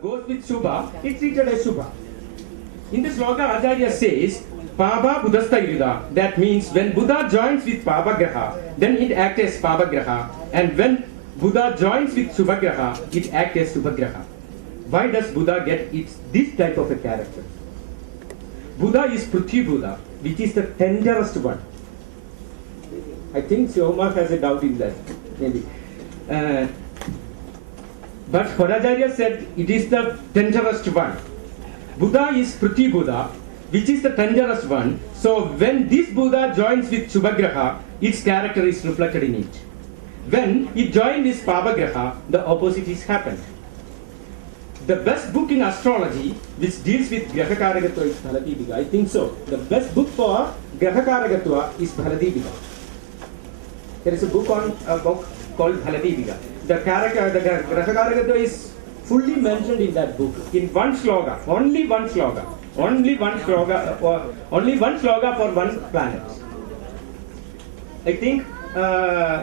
goes with Shubha, it's treated as Shubha. In the sloka, Acharya says, Pava Buddhasta Yuda. That means when Buddha joins with Pava Graha, then it acts as Pava Graha. And when Buddha joins with Shubha Graha, it acts as Shubha Graha. Why does Buddha get this type of a character? Buddha is Prithvi Buddha, which is the tenderest one. I think Sioma has a doubt in that, maybe. But Horacharya said it is the tenderest one. Buddha is Prithvi Buddha, which is the tenderest one. So when this Buddha joins with Shubhagraha, its character is reflected in it. When it joined with Pavagraha, the opposite is happened. The best book in astrology which deals with Grahakaragatva is Bhaladipika. I think so. The best book for Grahakaragatva is Bhaladipika. There is a book called Bhaladipika. The Grahakaragatva is fully mentioned in that book in one sloga, only one sloga for one planet. I think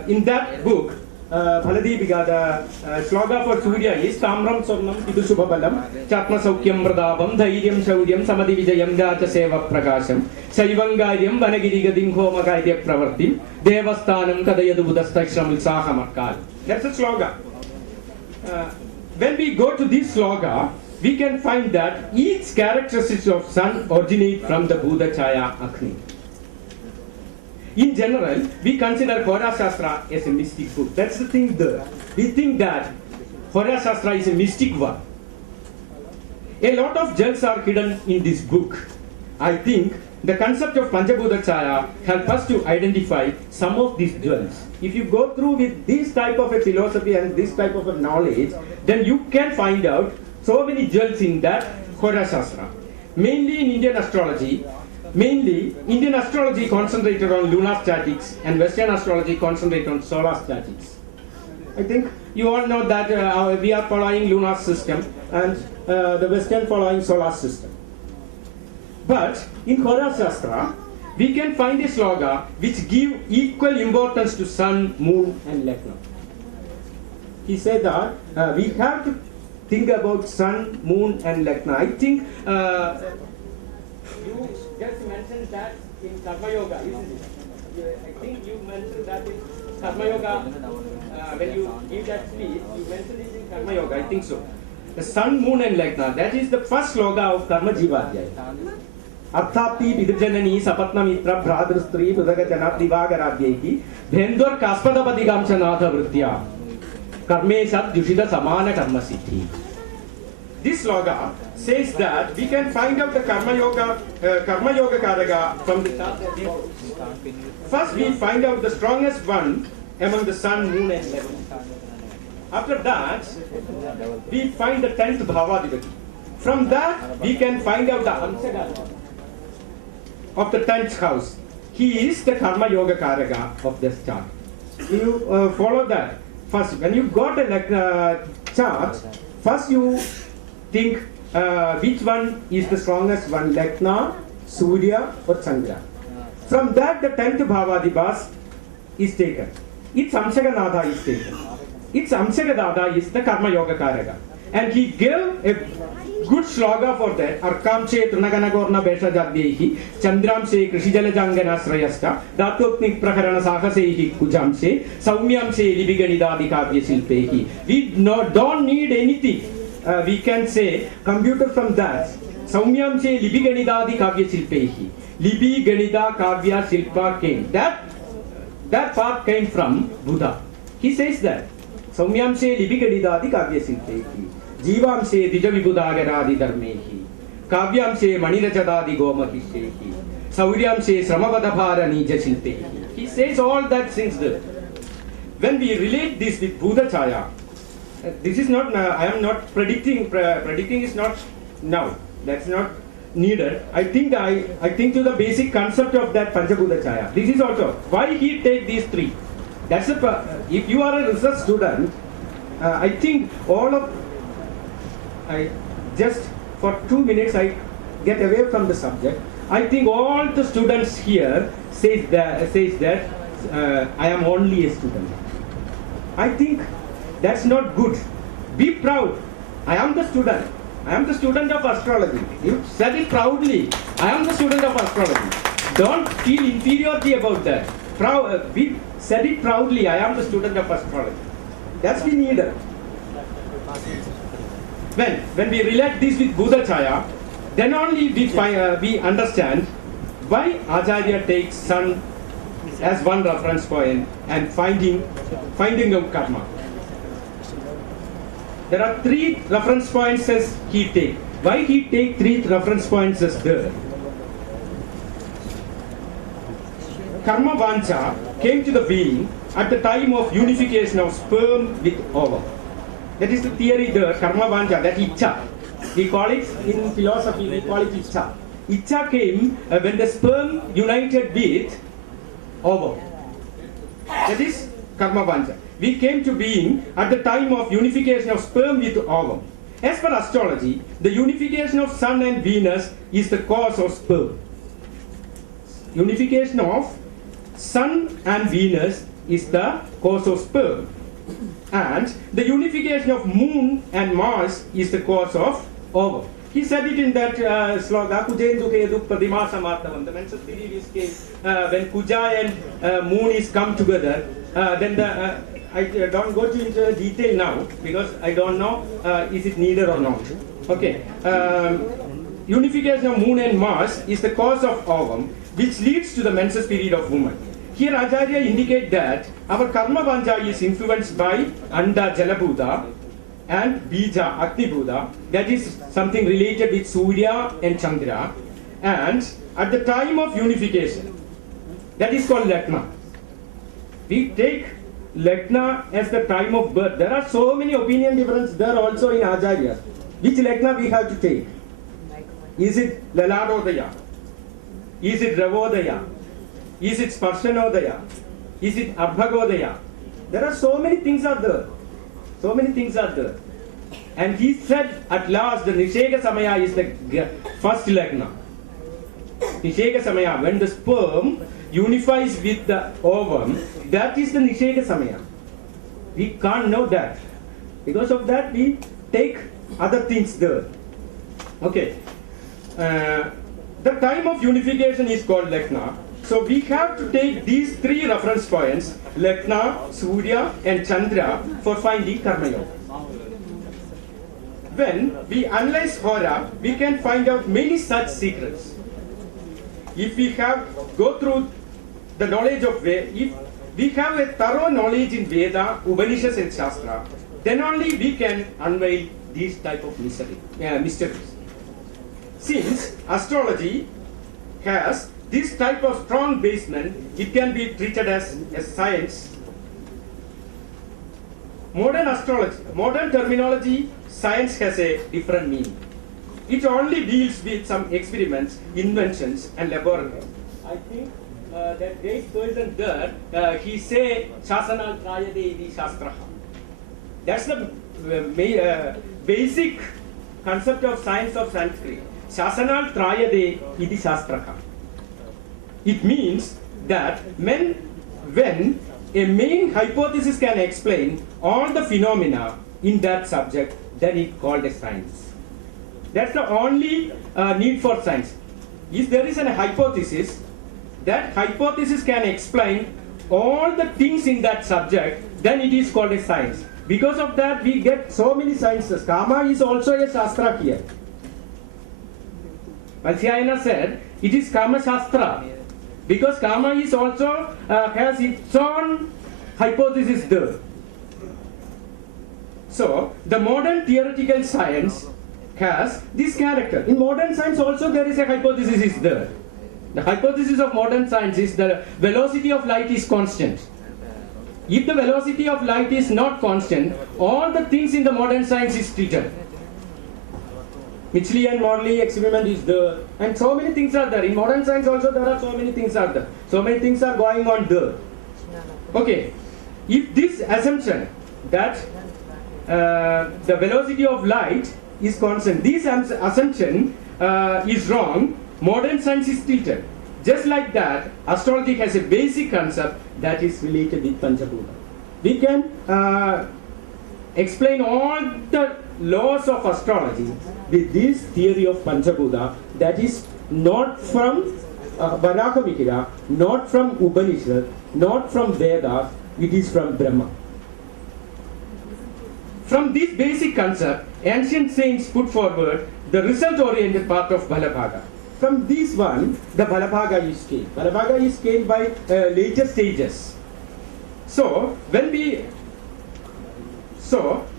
in that book, Bhaladipika, the sloga for Surya is Tamram Swarnam Idu Subhabalam, Chatma Saukyam Pradapam, Dhairyam Shauryam, Samadhi Vijayam, Gata Seva Prakasham, Saivangaryam, Vanagirigadim Homagaidya Pravartim, Devastanam Kadayadu Budastakshram Sahamakal. That's a sloga. When we go to this sloga, we can find that each characteristics of sun originate from the Buddha Chaya Agni. In general, we consider Hora Shastra as a mystic book. That's the thing there. We think that Hora Shastra is a mystic one. A lot of jewels are hidden in this book. I think the concept of Panchabhuta Chaya helps us to identify some of these jewels. If you go through with this type of a philosophy and this type of a knowledge, then you can find out so many jewels in that Hora Shastra. Mainly in Indian astrology, Indian astrology concentrated on lunar statics and Western astrology concentrated on solar statics. I think you all know that we are following lunar system and the Western following solar system. But in Hora Shastra, we can find a sloga which give equal importance to sun, moon and Lagna. He said that we have to think about sun, moon and Lagna. I think you just mentioned that in Karma Yoga, isn't it? I think you mentioned that in Karma Yoga, when you give that speech, you mentioned it in Karma Yoga, I think so. The sun, moon and Lagna, that is the first sloga of Karma Jivadhyaya. Arthapti Vidurjanani Sapatna Mitra Bhradrustri Pudagajana Divagaradhyeki Bhendor Kaspadapadigamcha Natha Vritya Karmesat Dushita Samana Karma Siddhi. This sloga says that we can find out the Karma Yoga Karaga from the chart. First we find out the strongest one among the sun, moon and Lagna. After that, we find the 10th Bhavadivati. From that, we can find out the Amsagana of the 10th house. He is the Karma Yoga Karaga of this chart. You follow that. First, when you got a chart, first you think which one is the strongest one, Lagna, Surya or Chandra. From that, the 10th Bhavadivas is taken. Its Amsaganadha is taken. Its Amsagadada is the Karma Yoga Karaga. And he gave a good sloga for that. Arkamche Trinaganagorna Besha Jadyehi, Chandramse Krishijala Srayasta, Datotnik Prakarana Sahasehi Kujamse, Saumyamse Libiganidadi Kavya Silpehi. We don't need anything. We can say computer from that. Saumyamse Libiganidadi Kavya Silpehi. Libi Ganida Kavya Silpa came. That part came from Buddha. He says that. Saumyamse Libiganidadi Kavya Silpehi. Jivamse Dijavibudagaradi Dharmehi. Kavyamse Manirajadadi Gomahishehi. Sauryamse Sramavadabhara Nija Silpehi. He says all that things there. When we relate this with Buddha Chaya, this is not, I am not predicting, predicting is not now. That's not needed. I think to the basic concept of that Panchabhuta Chaya. This is also why he take these three. That's if you are a research student, I think I just for 2 minutes I get away from the subject. I think all the students here says that I am only a student. I think that's not good. Be proud. I am the student. I am the student of astrology. You said it proudly. I am the student of astrology. Don't feel inferiority about that. We said it proudly. I am the student of astrology. That's we need. When we relate this with Buddha Chaya, then only we understand why Acharya takes sun as one reference point and finding out karma. There are 3 reference points as he take. Why he take 3 reference points as there? Karma Vancha came to the being at the time of unification of sperm with ovum. That is the theory there, Karma Vancha, that Icha. We call it, in philosophy, we call it Icha. Icha came when the sperm united with ovum. That is Karma Vancha. We came to being at the time of unification of sperm with ovum. As per astrology, the unification of Sun and Venus is the cause of sperm. Unification of Sun and Venus is the cause of sperm. And the unification of Moon and Mars is the cause of ovum. He said it in that sloka, Kujendu Kedu Pradima Samartavam. The menses period is when Kuja and Moon is come together, then I don't go into detail now because I don't know is it needed or not. Okay. Unification of Moon and Mars is the cause of ovum, which leads to the menses period of woman. Here Acharya indicate that our Karma Vanja is influenced by Anda Jalabhuta and Bija Agni Bhuta, that is something related with Surya and Chandra, and at the time of unification, that is called Lagna. We take Lagna as the time of birth. There are so many opinion differences there also in Acharya. Which Lagna we have to take? Is it Laladodaya? Is it Ravodaya? Is it Sparshanodaya? Is it Abhagodaya? There are so many things are there. So many things are there. And he said at last the Nishega Samaya is the first Lagna. Nishega Samaya, when the sperm unifies with the ovum, that is the Nishega Samaya. We can't know that. Because of that we take other things there. Okay. The time of unification is called Lagna. So we have to take these 3 reference points, Lagna, Surya and Chandra, for finding Karma Yoga. When we analyze Hora, we can find out many such secrets. If we go through the knowledge of Veda, if we have a thorough knowledge in Veda, Upanishads and Shastra, then only we can unveil these type of mysteries. Since astrology has this type of strong basement, it can be treated as a science. Modern astrology, modern terminology, science has a different meaning. It only deals with some experiments, inventions and laboratories. I think that great person there, he say, Shasanal Trayade iti Shastraha. That's the basic concept of science of Sanskrit. Shasanal Trayade iti Shastraha. It means that when a main hypothesis can explain all the phenomena in that subject, then it's called a science. That's the only need for science. If there is a hypothesis, that hypothesis can explain all the things in that subject, then it is called a science. Because of that, we get so many sciences. Kama is also a Shastra here. Vatsayana said, it is Kama Shastra. Because Kama is also has its own hypothesis there. So, the modern theoretical science has this character. In modern science also there is a hypothesis is there. The hypothesis of modern science is the velocity of light is constant. If the velocity of light is not constant, all the things in the modern science is treated. Mitchley and Morley experiment is there, and so many things are there. In modern science also there are so many things are there. So many things are going on there. Okay, if this assumption that the velocity of light is constant, this assumption is wrong, modern science is treated. Just like that, astrology has a basic concept that is related with Panchabhuta. We can explain all the laws of astrology with this theory of Panchabhuta, that is not from Varahamikira, not from Upanishad, not from Vedas, it is from Brahma. From this basic concept, ancient saints put forward the result-oriented part of Balabhaga. From this one, the Balabhaga is scaled. Balabhaga is scaled by later stages. So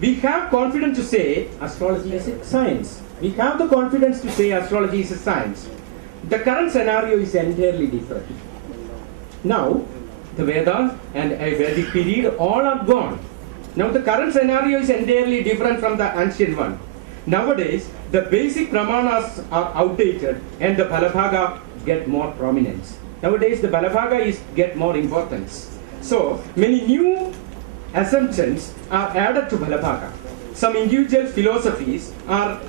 we have confidence to say astrology is a science. We have the confidence to say astrology is a science. The current scenario is entirely different. Now, the Vedas and a Vedic period all are gone. Now the current scenario is entirely different from the ancient one. Nowadays, the basic pramanas are outdated and the Balabhaga get more prominence. Nowadays, the Balabhaga get more importance. So, many new assumptions are added to Balabhaga. Some individual philosophies are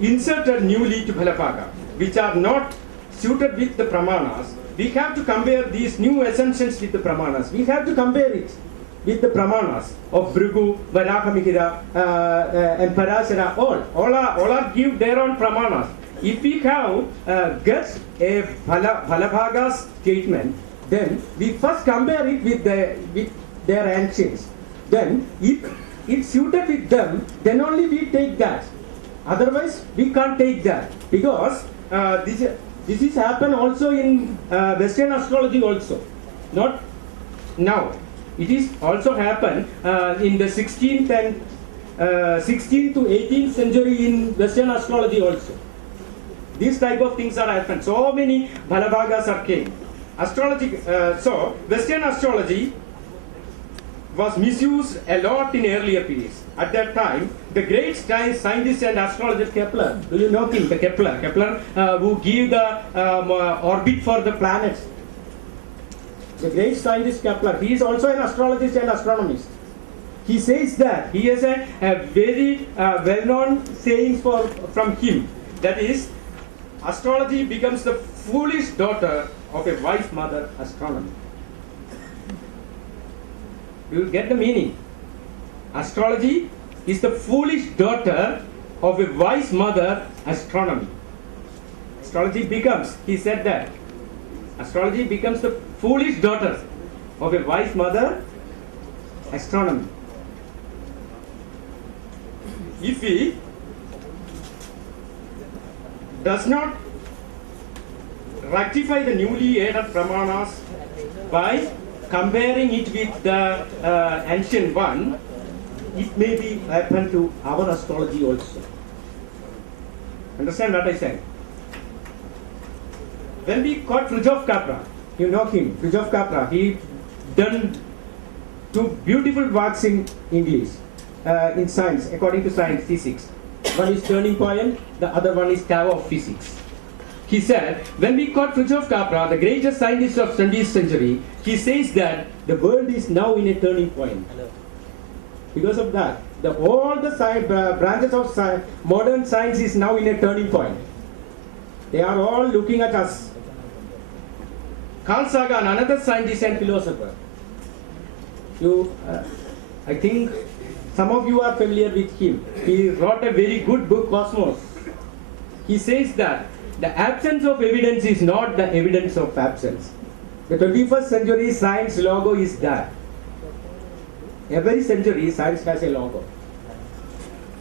inserted newly to Balabhaga, which are not suited with the pramanas. We have to compare these new assumptions with the pramanas. We have to compare it with the pramanas of Bhrigu, Varahamikira, and Parashara. All are give their own pramanas. If we have get a Balabhaga statement, then we first compare it with their ancients. Then, if it's suited with them, then only we take that. Otherwise, we can't take that, because this is happen also in Western astrology also. Not now. It is also happened in the 16th and 16th to 18th century in Western astrology also. These type of things are happened. So many Balabhagas are came. Astrology. So Western astrology was misused a lot in earlier periods. At that time, the great scientist and astrologer Kepler, do you know him? The Kepler who gave the orbit for the planets. The great scientist Kepler, he is also an astrologist and astronomist. He says that, he has a very well-known saying from him, that is, astrology becomes the foolish daughter of a wise mother, astronomy. You will get the meaning. Astrology is the foolish daughter of a wise mother, astronomy. Astrology becomes, he said that, astrology becomes the foolish daughter of a wise mother, astronomy. If he does not rectify the newly added pramanas by comparing it with the ancient one, it may be happen to our astrology also. Understand what I said? When we caught Fritjof Capra, you know him, Fritjof Capra, he done two beautiful works in English, in science, according to science, physics. One is Turning Point, the other one is Tower of Physics. He said, when we caught Fritjof Capra, the greatest scientist of 20th century, he says that the world is now in a turning point. Because of that, all the branches of modern science is now in a turning point. They are all looking at us. Carl Sagan, another scientist and philosopher. I think some of you are familiar with him. He wrote a very good book, Cosmos. He says that the absence of evidence is not the evidence of absence. The 21st century science logo is that. Every century science has a logo.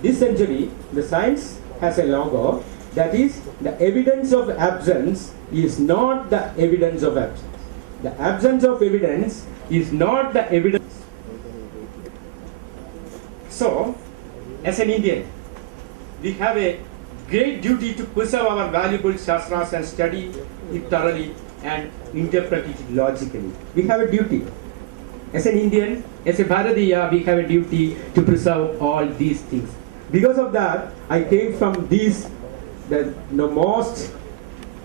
This century, the science has a logo, that is, the evidence of absence is not the evidence of absence. The absence of evidence is not the evidence. So, as an Indian, we have a great duty to preserve our valuable shastras and study it thoroughly and interpret it logically. We have a duty. As an Indian, as a Bharatiya, we have a duty to preserve all these things. Because of that, I came from the most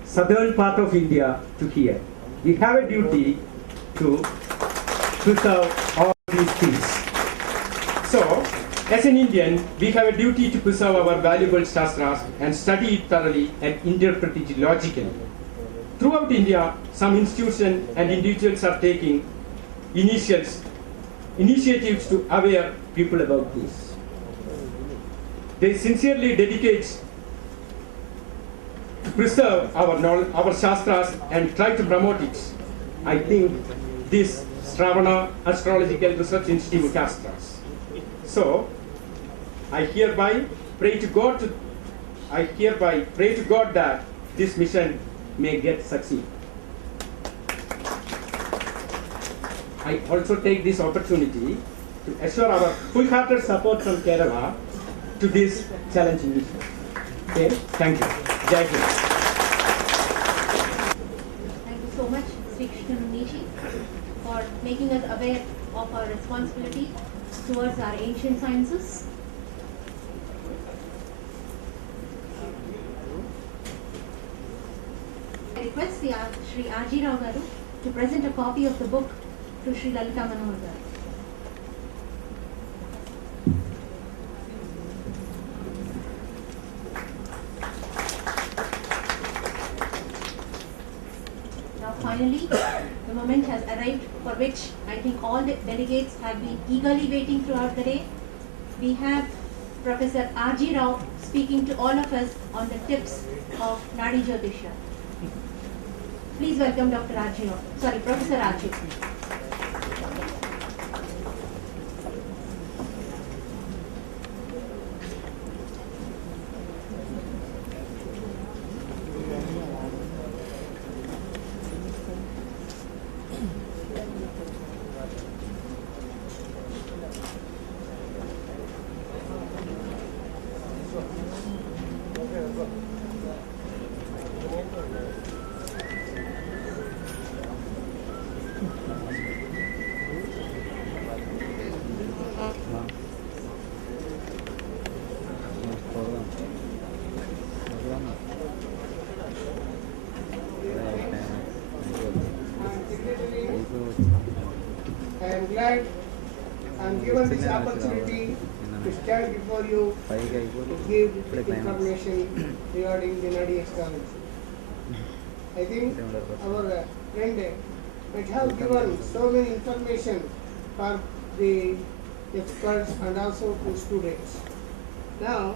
southern part of India to here. We have a duty to preserve all these things. So, as an Indian, we have a duty to preserve our valuable shastras and study it thoroughly and interpret it logically. Throughout India, some institutions and individuals are taking initiatives to aware people about this. they sincerely dedicate to preserve our knowledge, our shastras, and try to promote it. I think this Shravana Astrological Research Institute has us. So, I hereby pray to God that this mission may get succeed. I also take this opportunity to assure our full-hearted support from Kerala to this challenging mission. Okay, thank you. Jai Hind. Thank you so much, Sri Krishna Munishi, for making us aware of our responsibility towards our ancient sciences. I request Sri R.G. Rao Garu to present a copy of the book to Sri Lalita Manohar Garu. Now finally, the moment has arrived for which I think all the delegates have been eagerly waiting throughout the day. We have Professor R.G. Rao speaking to all of us on the tips of Nadi Jyotisha. Please welcome Dr. R.G. Rao. Sorry, Professor R.G. I am glad I am given this opportunity to stand before you to give information regarding the Nadi astrology. I think our friend might have given so many information for the experts and also to students. Now,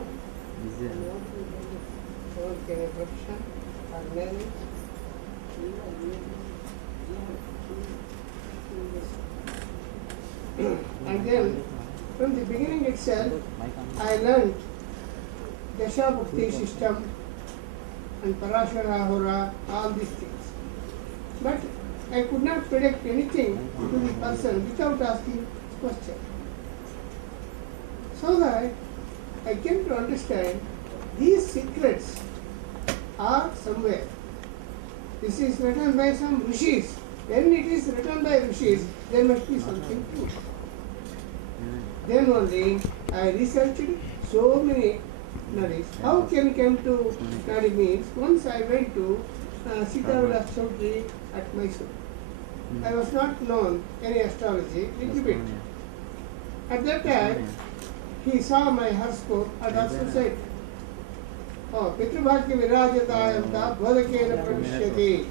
profession or marriage. And then, from the beginning itself, I learned Dashabhakti system and Parashara Hora, all these things. But I could not predict anything to the person without asking question. So that I came to understand these secrets are somewhere. This is written by some rishis. When it is written by rishis, there must be something to it. Then only I researched so many nadis. How can come to nadi means? Once I went to Sitavilas Chaudhary at Mysore. I was not known any astrology, little bit. At that time, he saw my horoscope and also said, "Oh, Pitrubhakya Virajatayamta Bhadakena Pravishyati."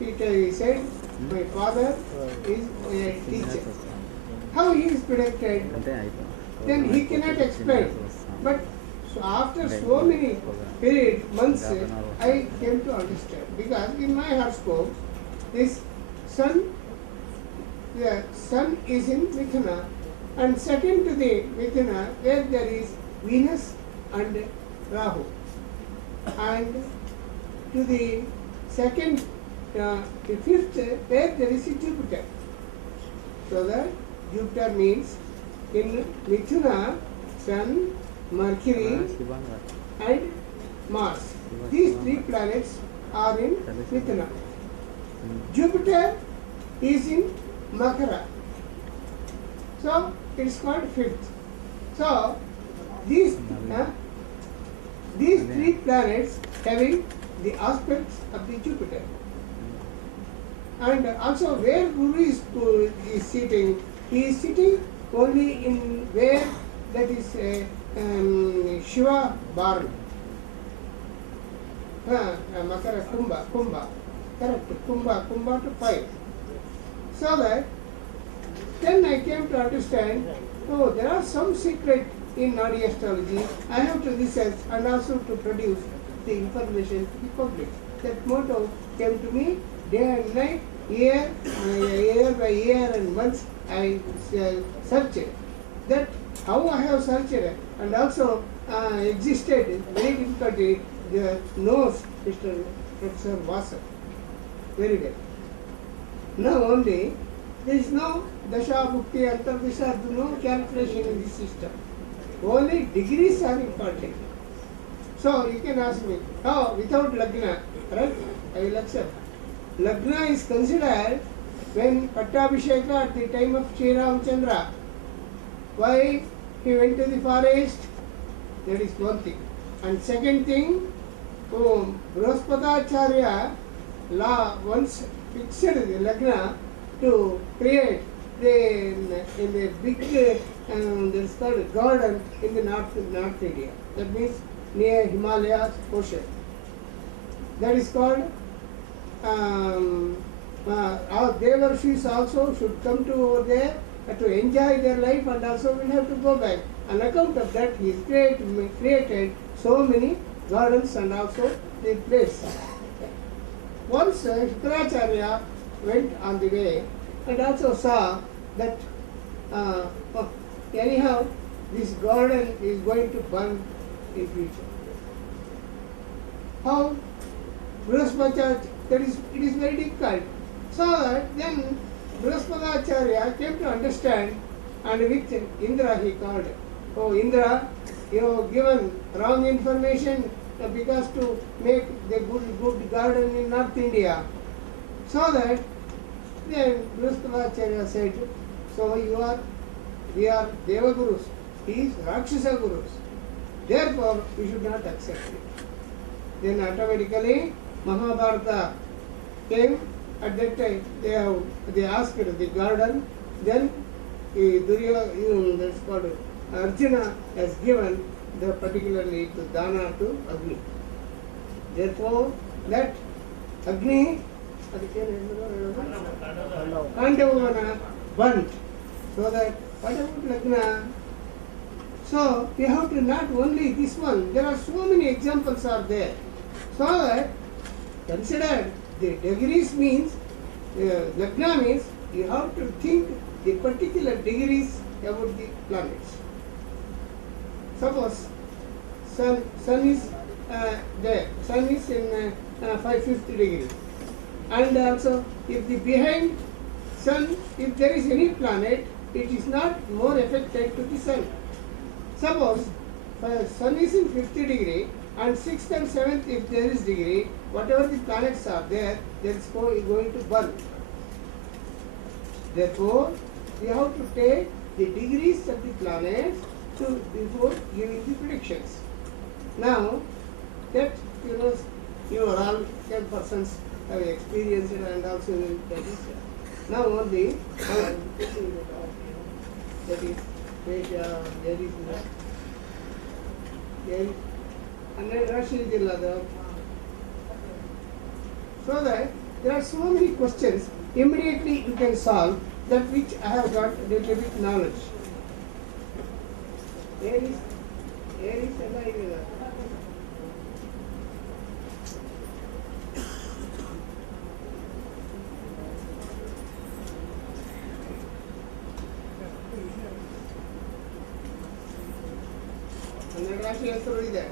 He said, "My father is a teacher." How he is predicted, then he cannot explain. But so after so many months, I came to understand. Because in my horoscope, this sun is in Mithuna, and second to the Mithuna, where there is Venus and Rahu. And to the second, the fifth, where there is a Jupiter. So that Jupiter means in Mithuna, Sun, Mercury and Mars. These three planets are in Mithuna. Jupiter is in Makara. So it is called fifth. So these three planets having the aspects of the Jupiter. And also where Guru is sitting, he is sitting only in where that is Shiva barn. Makara Kumbha. Correct, Kumbha to 5. So that then I came to understand, oh, there are some secret in Nadi astrology, I have to research and also to produce the information to the public. That motto came to me day and night, year by year and months. I searched that how I have searched and also existed very difficulty. The knows Mr. Professor Vasa very well. Now only there is no Dasha, Bhukti, Antardisha, no calculation in this system. Only degrees are important. So you can ask me, how without Lagna, right? I will accept. Lagna is considered when Pattabhisheka at the time of Sri Ramchandra. Why he went to the forest? That is one thing. And second thing, Brihaspatacharya once fixed the Lagna to create in a big there is called a garden in the North India. That means near Himalayas ocean. That is called our Devarshis also should come to over there to enjoy their life and also will have to go back. On account of that, he created so many gardens and also the place. Once Shukracharya went on the way and also saw that anyhow this garden is going to burn in future. How? Brihaspatacharya, it is very difficult. So then Brihaspatacharya came to understand, and with Indra he called, oh Indra, you have given wrong information because to make the good garden in North India. So that then Brihaspatacharya said, so we are Deva Gurus, he is Rakshasa Gurus. Therefore, we should not accept it. Then automatically Mahabharata came. At that time they asked the garden. Then that's called Arjuna has given the particularly to Dana to Agni. Therefore, that Agni Kandavana burnt. So that what about Lagna? So we have to not only this one, there are so many examples are there. So that consider the degrees means, Lagna means you have to think the particular degrees about the planets. Suppose sun is there, sun is in 550 degree. And also if the behind sun, if there is any planet, it is not more affected to the sun. Suppose sun is in 50 degree and 6th and 7th if there is degree, whatever the planets are there, that is going to burn. Therefore, we have to take the degrees of the planets before giving the predictions. Now, that you are all 10 persons have experienced it and also that is now only that is there is and then Rashi Jilla. So that there are so many questions immediately you can solve that which I have got a little bit knowledge. There is and then Rashi has already there.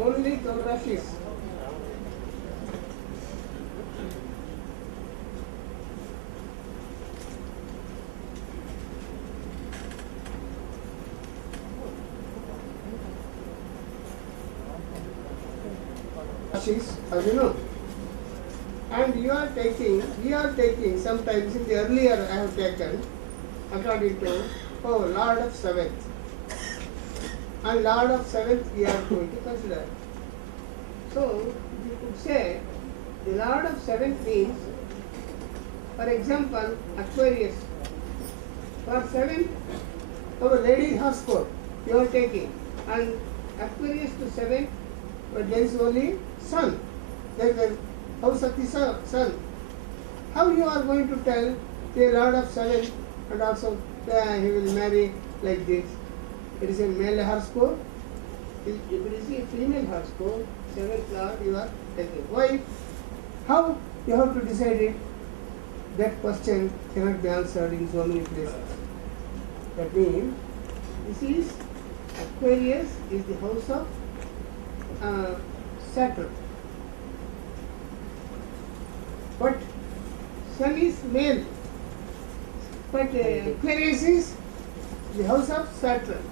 Only the Rashis. Rashis, as you know. And we are taking sometimes in the earlier I have taken according to Lord of Seventh. And Lord of Seventh we are going to consider. So you could say the Lord of Seventh means, for example, Aquarius. for 7, our lady horoscope you are taking, and Aquarius to 7, but there is only sun. There is a house of the sun. How you are going to tell the Lord of 7 and also he will marry like this? It is a male horoscope. If it is a female horoscope, 7th Lord you are taking. Why? How you have to decide it? That question cannot be answered in so many places. That means this is Aquarius is the house of Saturn. But Sun is male. But Aquarius is the house of Saturn.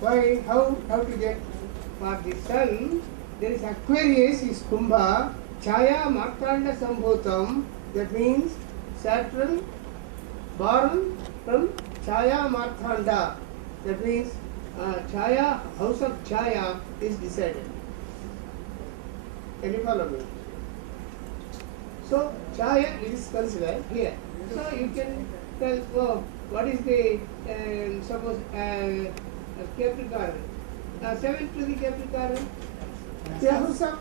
Why? How to get? For the Sun, there is Aquarius is Kumbha, Chaya Martanda Sambhutam. That means Saturn born from Chaya Martanda. That means Chaya, house of Chaya is decided. Can you follow me? So Chaya is considered here. So you can tell, oh, what is the suppose Capricorn? 7th to the Capricorn, the house of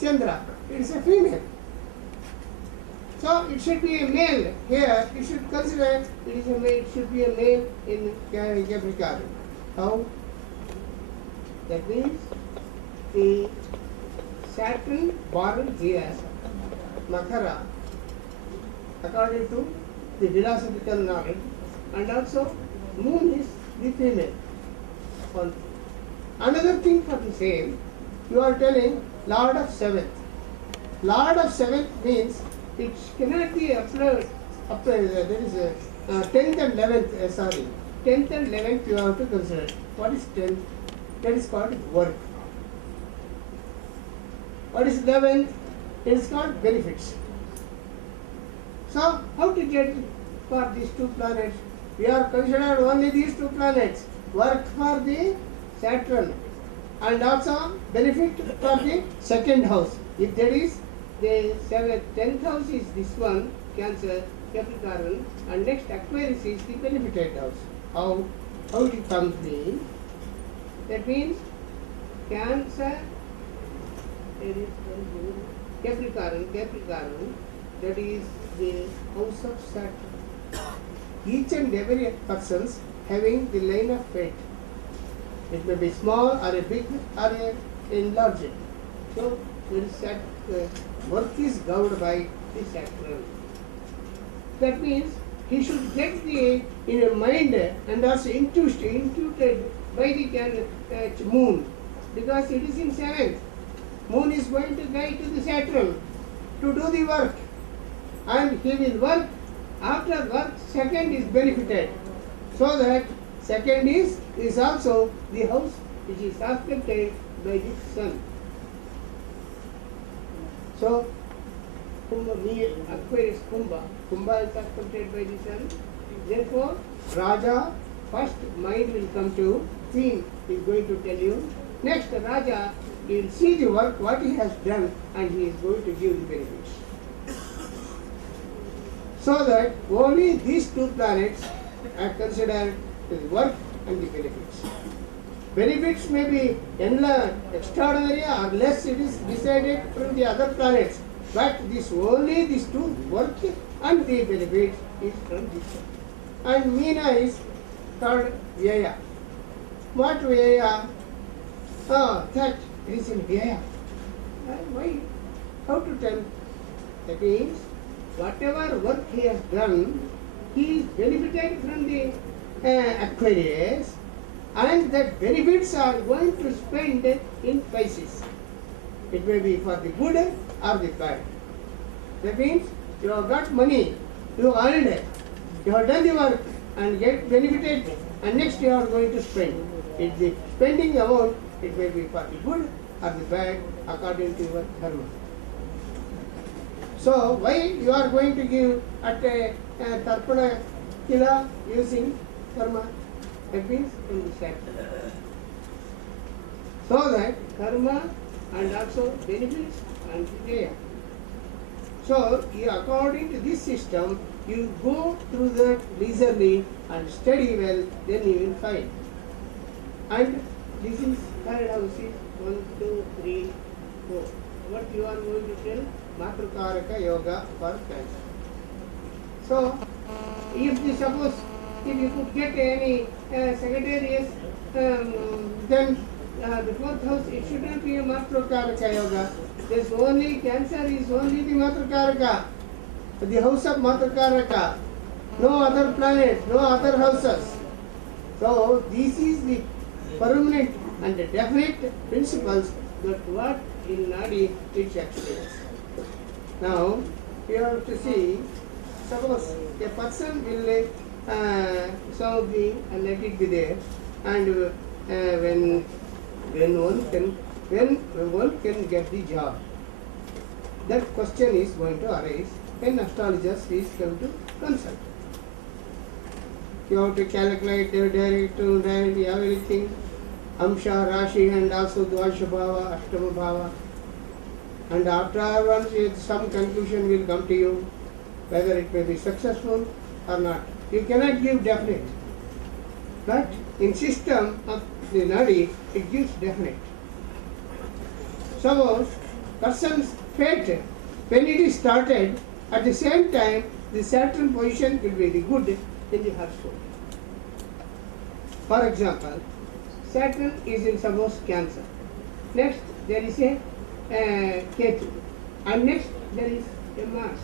Chandra. It is a female. So it should be a male here. You should consider it is a male. It should be a male in Capricorn. How? That means the Saturn born here, Makara, according to the philosophical knowledge, and also Moon is the female. One thing. Another thing for the same, you are telling Lord of 7th. Lord of 7th means it cannot be applied. There is a 10th and 11th. 10th and 11th you have to consider. What is 10th? That is called work. What is 11th? It is called benefits. So how to get for these two planets? We are considered only these two planets. Work for the Saturn and also benefit for the second house. If there is the 10th house is this one, Cancer, Capricorn, and next Aquarius is the benefited house. How it comes means? That means Cancer, Capricorn, that is the house of Saturn. Each and every persons having the line of fate. It may be small or a big or a enlarged. So there is work is governed by the Saturn. That means he should get the in a mind and also intuited by the Moon, because it is in 7th. Moon is going to guide to the Saturn to do the work, and he will work. After work, second is benefited, so that second is also the house which is aspected by the sun. So Aquarius Kumbha is aspected by the sun. Therefore, Raja first mind will come to Queen is going to tell you. Next, Raja will see the work what he has done, and he is going to give the benefits. So that only these two planets are considered the work and the benefits. Benefits may be extraordinary or less, it is decided from the other planets. But only these two, work and the benefit, is from this one. And Meena is called Vyaya. What Vyaya? That it is in Vyaya. Why? How to tell? That means, whatever work he has done, he is benefited from the Aquarius, and that benefits are going to spend in Pisces. It may be for the good or the bad. That means you have got money, you have earned it, you have done the work and get benefited, and next you are going to spend. If the spending amount, it may be for the good or the bad according to your dharma. So why you are going to give at a Tarpana Kila using karma? That means in the chapter. So that karma and also benefits and Vijaya. So, according to this system, you go through that leisurely and study well, then you will find. And this is third house is 1, 2, 3, 4. What you are going to tell? Matrakaraka yoga for Cancer. So, if you suppose if you could get any secretariat, then the fourth house, it shouldn't be a Matrakaraka yoga. There's only Cancer is only the Matrakaraka, the house of Matrakaraka. No other planets, no other houses. So this is the permanent and the definite principles that what in Nadi it explains. Now you have to see, suppose a person will some of the let it be there, and when one can get the job, that question is going to arise when astrologers is going to consult. You have to calculate the direct everything, Amsha, Rashi, and also Dvasha Bhava, Ashtama Bhava. And after once some conclusion will come to you, whether it may be successful or not. You cannot give definite. But in system of the Nadi, it gives definite. Suppose person's fate, when it is started, at the same time, the Saturn position will be the good in the horoscope. For example, Saturn is in suppose Cancer. Next there is a Ketu, and next there is a Mars.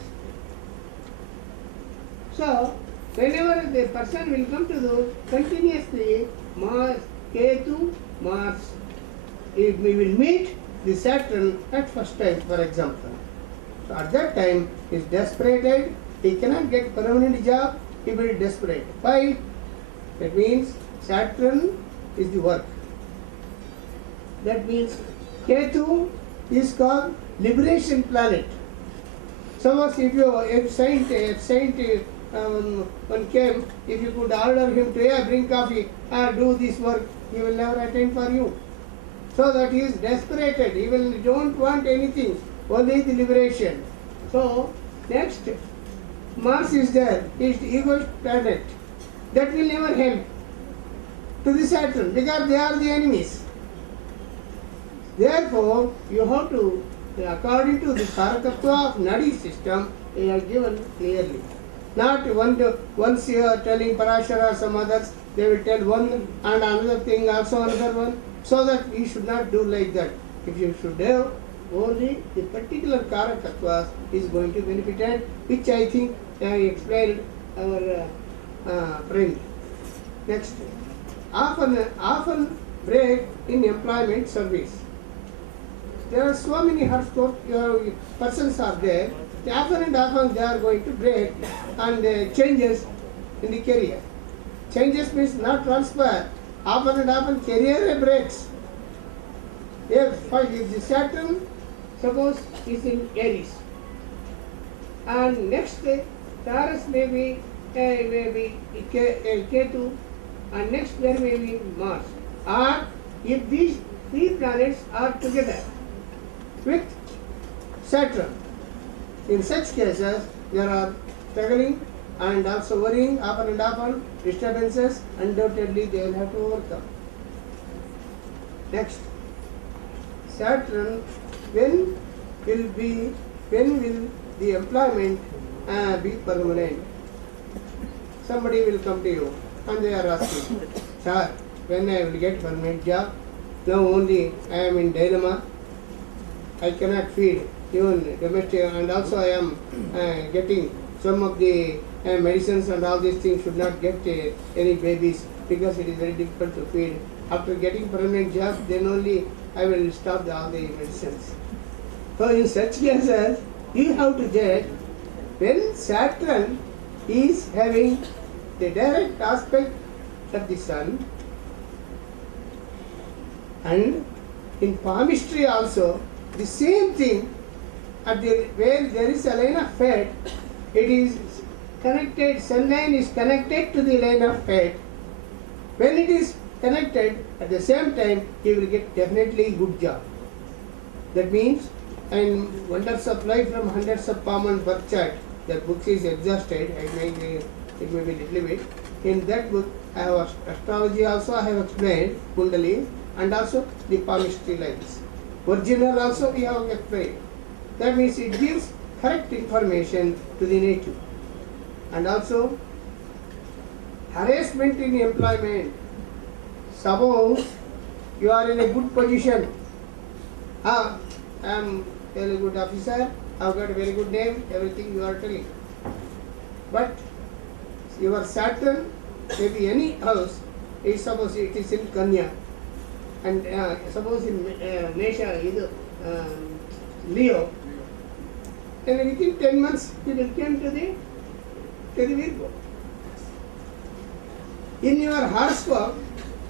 So whenever the person will come to the continuously Mars, Ketu, Mars, if we will meet the Saturn at first time, for example. So at that time he is desperate, he cannot get permanent job, he will be desperate. Why? That means Saturn is the work. That means Ketu is called liberation planet. Suppose if saint one came, if you could order him to bring coffee or do this work, he will never attend for you. So that he is desperate, he will don't want anything, only the liberation. So next, Mars is there, is the ego planet. That will never help to the Saturn because they are the enemies. Therefore, you have to, according to the Karakatva of Nadi system, they are given clearly. Not once you are telling Parashara or some others, they will tell one and another thing, also another one, so that we should not do like that. If you should have only the particular Karakatva is going to benefit, and which I think I explained our friend. Next, often break in employment service. There are so many persons are there. Often and often they are going to break and changes in the career. Changes means not transfer. Often and often career breaks. If the Saturn, suppose, is in Aries, and next Taurus may be Ketu, and next there may be Mars. Or if these three planets are together with Saturn, in such cases there are struggling and also worrying, often and often disturbances, undoubtedly they will have to overcome. Next, Saturn, when will the employment be permanent? Somebody will come to you and they are asking, sir, when I will get permanent job? Now only I am in dilemma. I cannot feed even domestic, and also I am getting some of the medicines and all these things, should not get any babies because it is very difficult to feed. After getting permanent job, then only I will stop all the medicines. So in such cases, you have to get, when Saturn is having the direct aspect of the Sun, and in palmistry also, the same thing, where there is a line of fate, it is connected, sun line is connected to the line of fate. When it is connected, at the same time, he will get definitely good job. That means and Wonders of Life from Hundreds of Common Birth Chart. That book is exhausted. It may be little bit. In that book, I have astrology also. I have explained Kundali and also the palmistry lines. Original also we have explained. That means it gives correct information to the native. And also harassment in employment. Suppose you are in a good position. I am a very good officer. I have got a very good name. Everything you are telling. But your Saturn, maybe any house, is suppose it is in Kanya, and suppose in Mesha, Leo, then within 10 months he will come to the Virgo. In your horoscope,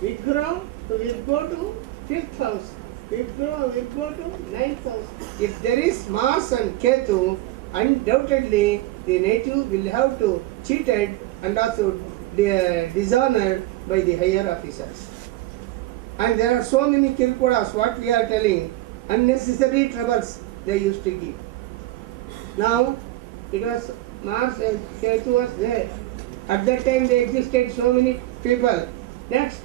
Virgo to 5th house, Virgo to 9th house. If there is Mars and Ketu, undoubtedly the native will have to cheated and also dishonored by the higher officers. And there are so many kirkudas, what we are telling, unnecessary troubles they used to give. Now, it was Mars and Ketu was there. At that time they existed so many people. Next,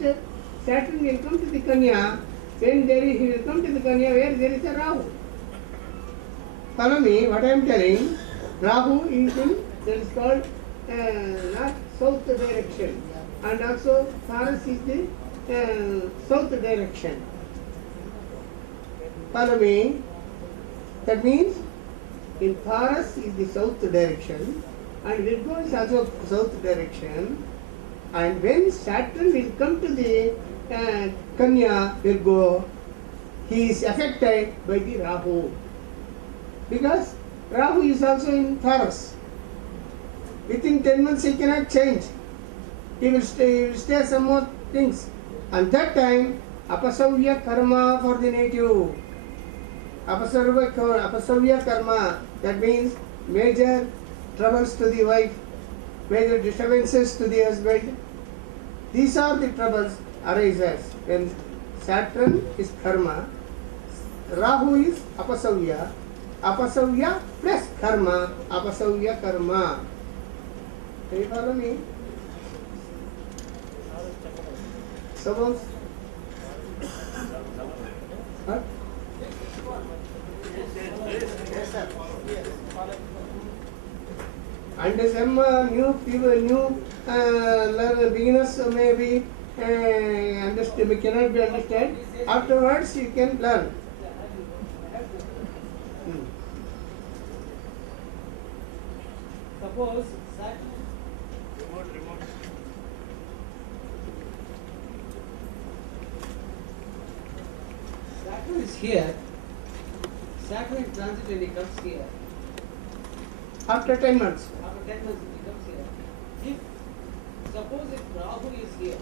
Saturn will come to the Kanya. When he will come to the Kanya where there is a Rahu. Follow me, what I am telling. Rahu is in, that is called north south direction, and also Taurus is the south direction. Follow me. That means in Taurus is the south direction, and Virgo is also south direction. And when Saturn will come to the Kanya Virgo, he is affected by the Rahu, because Rahu is also in Taurus. Within 10 months he cannot change. He will stay some more things. And that time, apasavya karma for the native. Apasavya karma, that means major troubles to the wife, major disturbances to the husband. These are the troubles arises when Saturn is karma, Rahu is apasavya, apasavya plus karma, apasavya karma. Can you follow me? Suppose what? And some new people, new beginners maybe understand, cannot be understand. Afterwards you can learn. Suppose Saturn is here. Saturn in transit when he comes here. After 10 months. After 10 months he comes here. Suppose if Rahu is here,